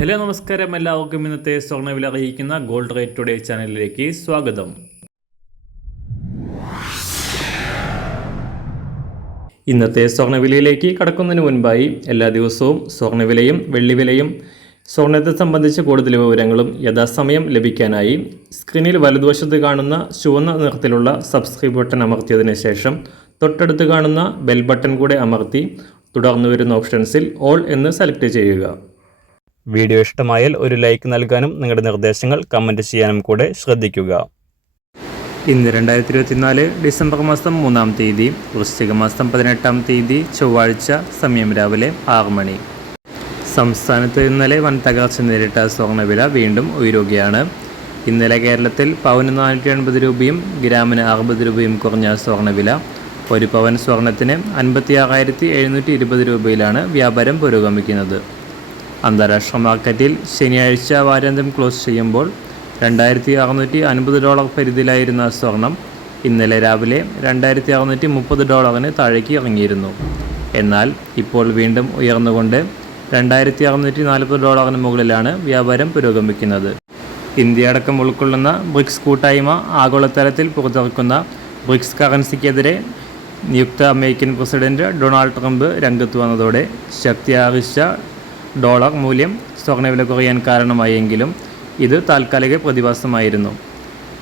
Hello നമസ്കാരം, എല്ലാവർക്കും ഇന്നത്തെ സ്വർണ്ണവില അറിയിക്കുന്ന ഗോൾഡ് റേറ്റ് ടുഡേ ചാനലിലേക്ക് സ്വാഗതം. ഇന്നത്തെ സ്വർണ്ണവിലയിലേക്ക് കടക്കുന്നതിന് മുൻപായി എല്ലാ ദിവസവും സ്വർണ്ണവിലയും വെള്ളിവിലയും സ്വർണ്ണത്തെ സംബന്ധിച്ച കൂടുതൽ വിവരങ്ങളും യഥാസമയം ലഭിക്കാനായി സ്ക്രീനിൽ വലതുവശത്ത് കാണുന്ന ചുവന്ന നിറത്തിലുള്ള സബ്സ്ക്രൈബ് ബട്ടൺ അമർത്തിയതിനു ശേഷം തൊട്ടടുത്ത് കാണുന്ന ബെൽ ബട്ടൺ കൂടെ അമർത്തി തുടർന്ന് വരുന്ന ഓപ്ഷൻസിൽ ഓൾ എന്ന് സെലക്ട് ചെയ്യുക. വീഡിയോ ഇഷ്ടമായാൽ ഒരു ലൈക്ക് നൽകാനും നിങ്ങളുടെ നിർദ്ദേശങ്ങൾ കമൻറ്റ് ചെയ്യാനും കൂടെ ശ്രദ്ധിക്കുക. ഇന്ന് 2024 ഡിസംബർ മാസം 3-ാം തീയതി, വൃശ്ചിക മാസം 18-ാം തീയതി ചൊവ്വാഴ്ച, സമയം രാവിലെ 6 മണി. സംസ്ഥാനത്ത് ഇന്നലെ വൻ തകർച്ച നേരിട്ട സ്വർണ്ണവില വീണ്ടും ഉയരുകയാണ്. ഇന്നലെ കേരളത്തിൽ പവന് 480 രൂപയും ഗ്രാമിന് 60 രൂപയും കുറഞ്ഞ സ്വർണ്ണവില. ഒരു പവൻ സ്വർണത്തിന് 56,720 രൂപയിലാണ് വ്യാപാരം പുരോഗമിക്കുന്നത്. അന്താരാഷ്ട്ര മാർക്കറ്റിൽ ശനിയാഴ്ച വാരാന്ത്യം ക്ലോസ് ചെയ്യുമ്പോൾ $2,650 പരിധിയിലായിരുന്ന സ്വർണം ഇന്നലെ രാവിലെ $2,630 താഴേക്ക് ഇറങ്ങിയിരുന്നു. എന്നാൽ ഇപ്പോൾ വീണ്ടും ഉയർന്നുകൊണ്ട് $2,640 മുകളിലാണ് വ്യാപാരം പുരോഗമിക്കുന്നത്. ഇന്ത്യ അടക്കം ഉൾക്കൊള്ളുന്ന ബ്രിക്സ് കൂട്ടായ്മ ആഗോളതലത്തിൽ പുറത്തിറക്കുന്ന ബ്രിക്സ് കറൻസിക്കെതിരെ നിയുക്ത അമേരിക്കൻ പ്രസിഡന്റ് ഡൊണാൾഡ് ട്രംപ് രംഗത്ത് വന്നതോടെ ശക്തിയാർജിച്ച ഡോളർ മൂല്യം സ്വർണ്ണവില കുറയാൻ കാരണമായെങ്കിലും ഇത് താൽക്കാലിക പ്രതിഭാസമായിരുന്നു.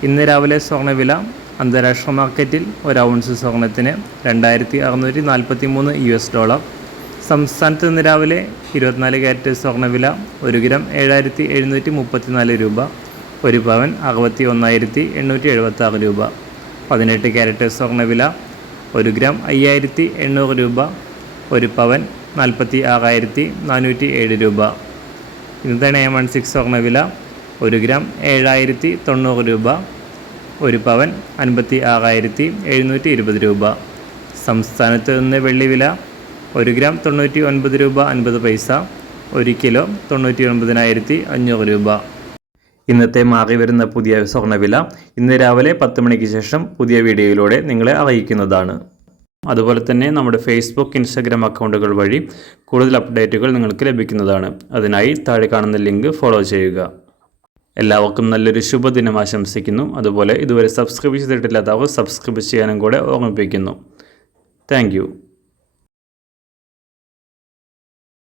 ഇന്ന് രാവിലെ സ്വർണ്ണവില അന്താരാഷ്ട്ര മാർക്കറ്റിൽ ഒരു ഔൺസ് സ്വർണത്തിന് $2,643. സംസ്ഥാനത്ത് ഇന്ന് രാവിലെ 24 ക്യാരറ്റ് സ്വർണ്ണവില 1 ഗ്രാം 7,734 രൂപ, ഒരു പവൻ 61,876 രൂപ. 18 ക്യാരറ്റ് സ്വർണ്ണവില 1 ഗ്രാം 5,800 രൂപ, ഒരു പവൻ 46,407 രൂപ. ഇന്നത്തെ 916 സ്വർണ്ണവില 1 ഗ്രാം 7,090 രൂപ, ഒരു പവൻ 56,720 രൂപ. സംസ്ഥാനത്ത് നിന്ന് വെള്ളിവില 1 ഗ്രാം 99 രൂപ 50 പൈസ, 1 കിലോ 99,500 രൂപ. ഇന്നത്തെ മാറി വരുന്ന പുതിയ സ്വർണ്ണവില ഇന്ന് രാവിലെ 10 മണിക്ക് ശേഷം പുതിയ വീഡിയോയിലൂടെ നിങ്ങളെ അറിയിക്കുന്നതാണ്. അതുപോലെ തന്നെ നമ്മുടെ ഫേസ്ബുക്ക്, ഇൻസ്റ്റാഗ്രാം അക്കൗണ്ടുകൾ വഴി കൂടുതൽ അപ്ഡേറ്റുകൾ നിങ്ങൾക്ക് ലഭിക്കുന്നതാണ്. അതിനായി താഴെ കാണുന്ന ലിങ്ക് ഫോളോ ചെയ്യുക. എല്ലാവർക്കും നല്ലൊരു ശുഭദിനം ആശംസിക്കുന്നു. അതുപോലെ ഇതുവരെ സബ്സ്ക്രൈബ് ചെയ്തിട്ടില്ലാത്തവർ സബ്സ്ക്രൈബ് ചെയ്യാനും കൂടെ ഓർമ്മിപ്പിക്കുന്നു. താങ്ക്